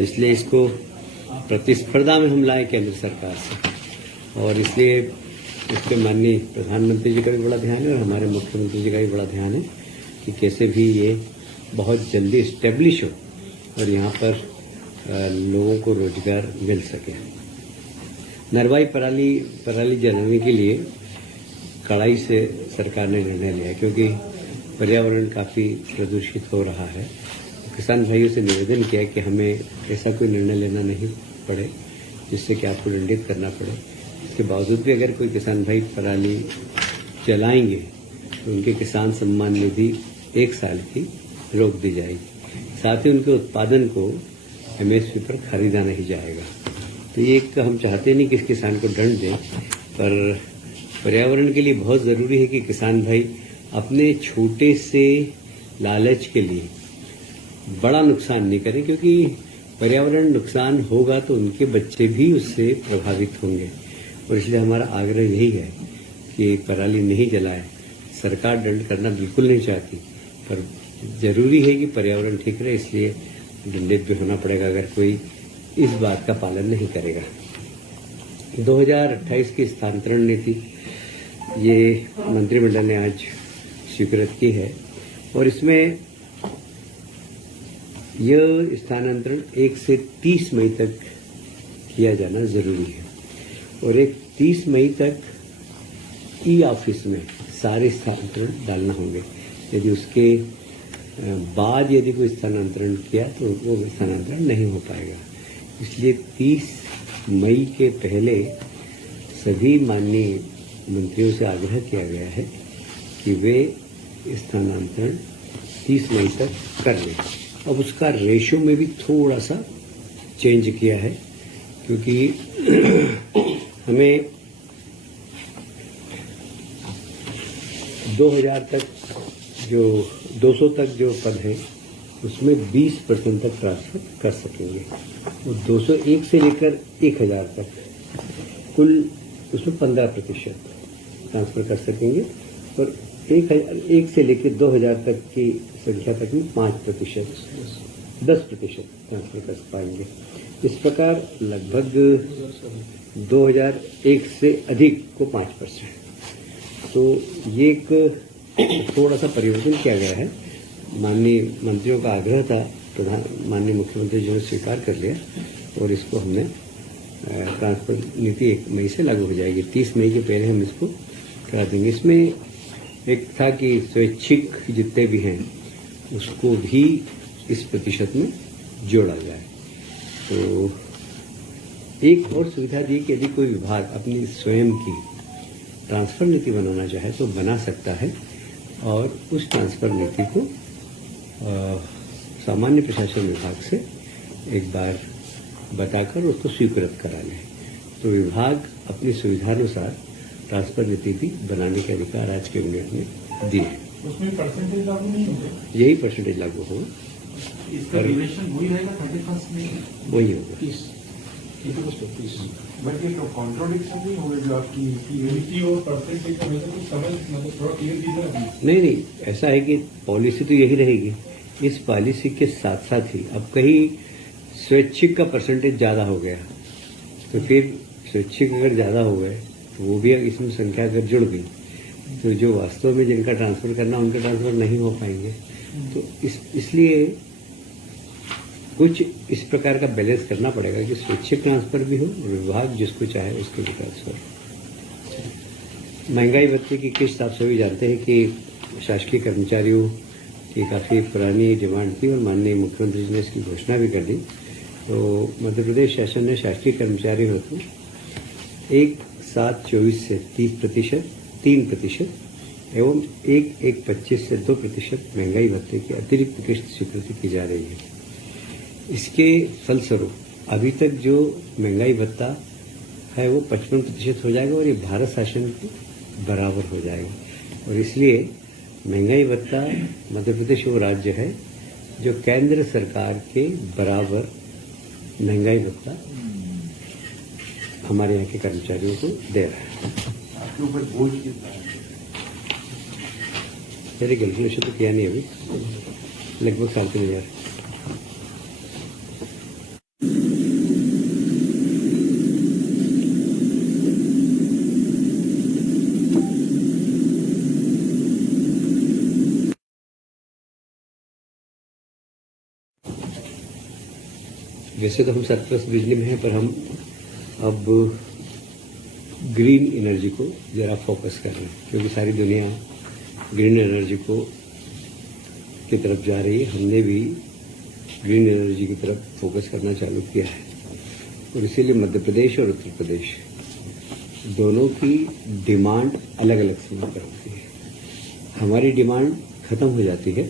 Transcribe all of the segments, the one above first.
इसलिए इसको प्रतिस्पर्धा में हम लाए केंद्र सरकार से, और इसलिए इस पर माननीय प्रधानमंत्री जी का भी बड़ा ध्यान है और हमारे मुख्यमंत्री जी का भी बड़ा ध्यान है कि कैसे भी ये बहुत जल्दी इस्टेब्लिश हो और यहाँ पर लोगों को रोजगार मिल सके। नरवाई पराली जलाने के लिए कड़ाई से सरकार ने निर्णय लिया क्योंकि पर्यावरण काफ़ी प्रदूषित हो रहा है। किसान भाइयों से निवेदन किया कि हमें ऐसा कोई निर्णय लेना नहीं पड़े जिससे कि आपको दंडित करना पड़े। इसके बावजूद भी अगर कोई किसान भाई पराली जलाएंगे तो उनके किसान सम्मान निधि 1 साल की रोक दी जाएगी। साथ ही उनके उत्पादन को एमएसपी पर खरीदा नहीं जाएगा। तो ये एक हम चाहते नहीं कि इस किसान को दंड दें, पर पर्यावरण के लिए बहुत ज़रूरी है कि किसान भाई अपने छोटे से लालच के लिए बड़ा नुकसान नहीं करें, क्योंकि पर्यावरण नुकसान होगा तो उनके बच्चे भी उससे प्रभावित होंगे। और इसलिए हमारा आग्रह यही है कि पराली नहीं जलाए। सरकार दंड करना बिल्कुल नहीं चाहती, पर जरूरी है कि पर्यावरण ठीक रहे, इसलिए दंडित भी होना पड़ेगा अगर कोई इस बात का पालन नहीं करेगा। 2028 की स्थानांतरण नीति ये मंत्रिमंडल ने आज स्वीकृत की है और इसमें यह स्थानांतरण 1 से 30 मई तक किया जाना जरूरी है और 30 मई तक ई ऑफिस में सारे स्थानांतरण डालना होंगे। यदि उसके बाद यदि कोई स्थानांतरण किया तो वो स्थानांतरण नहीं हो पाएगा। इसलिए 30 मई के पहले सभी माननीय मंत्रियों से आग्रह किया गया है कि वे स्थानांतरण 30 मई तक कर लें। अब उसका रेशो में भी थोड़ा सा चेंज किया है, क्योंकि हमें 2000 तक जो 200 तक जो पद है उसमें 20% तक ट्रांसफर कर सकेंगे और 201 से लेकर 1000 तक कुल उसमें 15% ट्रांसफर कर सकेंगे और 1 से लेकर 2000 तक की संख्या तक में 10% ट्रांसफर कर पाएंगे। इस प्रकार लगभग 2001 से अधिक को 5%। तो ये एक थोड़ा सा परिवर्तन किया गया है। माननीय मंत्रियों का आग्रह था, माननीय मुख्यमंत्री जी ने स्वीकार कर लिया और इसको हमने ट्रांसफर नीति 1 मई से लागू हो जाएगी। 30 मई के पहले हम इसको करा देंगे। इसमें एक था कि स्वैच्छिक जितने भी हैं उसको भी इस प्रतिशत में जोड़ा जाए। तो एक और सुविधा दी कि यदि कोई विभाग अपनी स्वयं की ट्रांसफर नीति बनाना चाहे तो बना सकता है और उस ट्रांसफर नीति को सामान्य प्रशासन विभाग से एक बार बताकर उसको स्वीकृत करा लें। तो विभाग अपनी सुविधानुसार ट्रांसफर नीति भी बनाने के अधिकार आज कैबिनेट में दिए हैं। उसमें परसेंटेज लागू नहीं होगा? यही परसेंटेज लागू होगा। इसका रिलेशन वही रहेगा 31 में? वही होगा। बट ये तो कॉन्ट्रोडिक्शन नहीं होगा जो आपकी यूनिटी और परसेंटेज में तो कुछ समझ मतलब थोड़ा क्लियर कीजिए। नहीं, ऐसा है कि पॉलिसी तो यही रहेगी। इस पॉलिसी के साथ साथ ही अब कहीं स्वैच्छिक का परसेंटेज ज्यादा हो गया तो फिर स्वैच्छिक अगर ज्यादा हो गए तो वो भी इसमें संख्या अगर जुड़ गई तो जो वास्तव में जिनका ट्रांसफर करना उनका ट्रांसफर नहीं हो पाएंगे। तो इसलिए कुछ इस प्रकार का बैलेंस करना पड़ेगा कि स्वैच्छिक ट्रांसफर भी हो और विभाग जिसको चाहे उसके भी ट्रांसफर। महंगाई भत्ते की किस्त आप सभी जानते हैं कि शासकीय कर्मचारियों की काफ़ी पुरानी डिमांड थी और माननीय मुख्यमंत्री जी ने इसकी घोषणा भी कर दी। तो मध्य प्रदेश शासन ने शासकीय कर्मचारियों को 1/7/24 से 3% एवं 1/1/25 से 2% महंगाई भत्ते की अतिरिक्त किस्त स्वीकृति की जा रही है। इसके फलस्वरूप अभी तक जो महंगाई भत्ता है वो 55% हो जाएगा और ये भारत शासन के बराबर हो जाएगा। और इसलिए महंगाई भत्ता मध्य प्रदेश वो राज्य है जो केंद्र सरकार के बराबर महंगाई भत्ता हमारे यहाँ के कर्मचारियों को दे रहा है। आपके ऊपर बोझ कितना है? मेरे कैलकुलेशन तो किया नहीं अभी, लगभग 3,500। वैसे तो हम सरप्लस बिजली में हैं, पर हम अब ग्रीन एनर्जी को जरा फोकस कर रहे हैं, क्योंकि सारी दुनिया ग्रीन एनर्जी को की तरफ जा रही है। हमने भी ग्रीन एनर्जी की तरफ फोकस करना चालू किया है, और इसीलिए मध्य प्रदेश और उत्तर प्रदेश दोनों की डिमांड अलग अलग समय पर होती है। हमारी डिमांड खत्म हो जाती है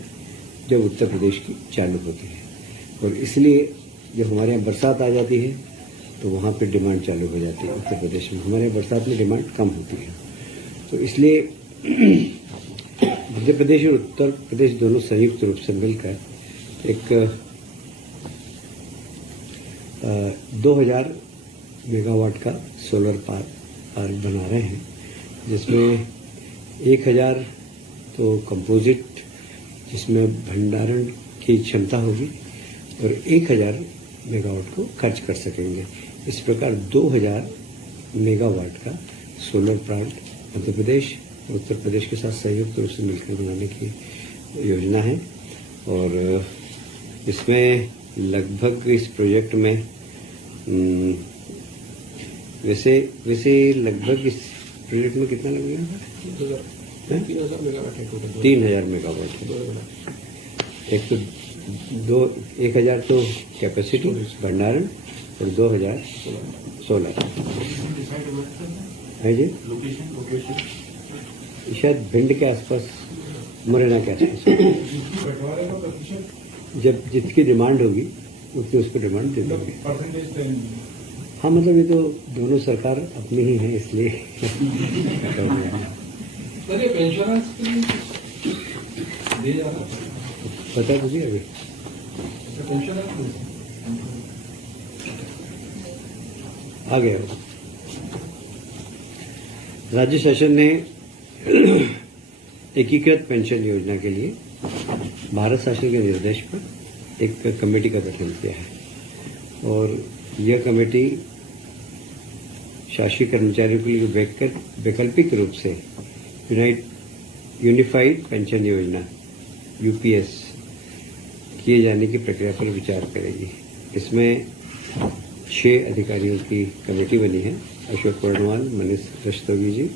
जब उत्तर प्रदेश की चालू होती है, और इसलिए जब हमारे यहाँ बरसात आ जाती है तो वहाँ पे डिमांड चालू हो जाती है उत्तर प्रदेश में। हमारे बरसात में डिमांड कम होती है, तो इसलिए मध्य प्रदेश और उत्तर प्रदेश दोनों संयुक्त रूप से मिलकर एक 2000 मेगावाट का सोलर पार्क बना रहे हैं, जिसमें 1000 तो कंपोजिट, जिसमें भंडारण की क्षमता होगी, और 1000 मेगावाट को खर्च कर सकेंगे। इस प्रकार 2000 मेगावाट का सोलर प्लांट मध्य प्रदेश और उत्तर प्रदेश के साथ संयुक्त रूप से मिलकर बनाने की योजना है। और इसमें लगभग इस प्रोजेक्ट में वैसे लगभग इस प्रोजेक्ट में कितना लगेगा? 3000 मेगावाट है। एक तो 1000 तो कैपेसिटी भंडारण और 2000 सोलर है जी। शायद भिंड के आसपास, मुरैना के आसपास। जब जितकी डिमांड होगी उतनी उसको डिमांड दे देंगे। हाँ, मतलब ये तो दोनों सरकार अपनी ही है, इसलिए पता है मुझे अभी आ गया। राज्य शासन ने एकीकृत पेंशन योजना के लिए भारत शासन के निर्देश पर एक कमेटी का गठन किया है, और यह कमेटी शासकीय कर्मचारियों के लिए वैकल्पिक रूप से यूनिफाइड पेंशन योजना यूपीएस किए जाने की प्रक्रिया पर विचार करेगी। इसमें 6 अधिकारियों की कमेटी बनी है। अशोक वर्णवाल, मनीष रस्तोगी जी,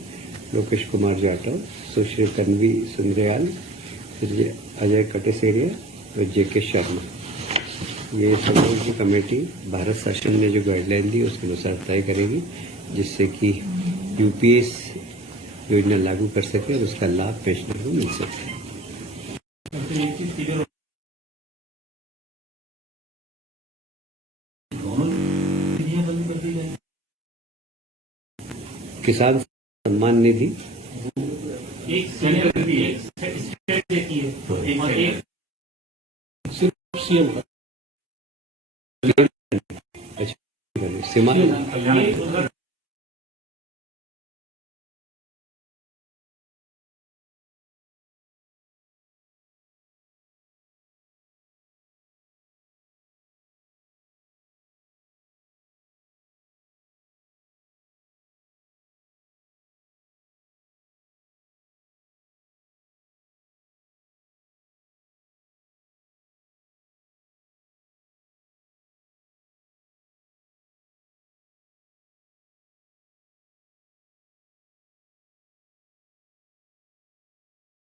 लोकेश कुमार जाटव, सुश्री तन्वी सुंदरयाल, अजय कटेसेरिया और जेके शर्मा। ये सब लोगों की कमेटी भारत शासन ने जो गाइडलाइन दी उसके अनुसार तय करेगी, जिससे कि यूपीएस योजना लागू कर सके और उसका लाभ पेंशनर को मिल सके। किसान सम्मान निधि सीमा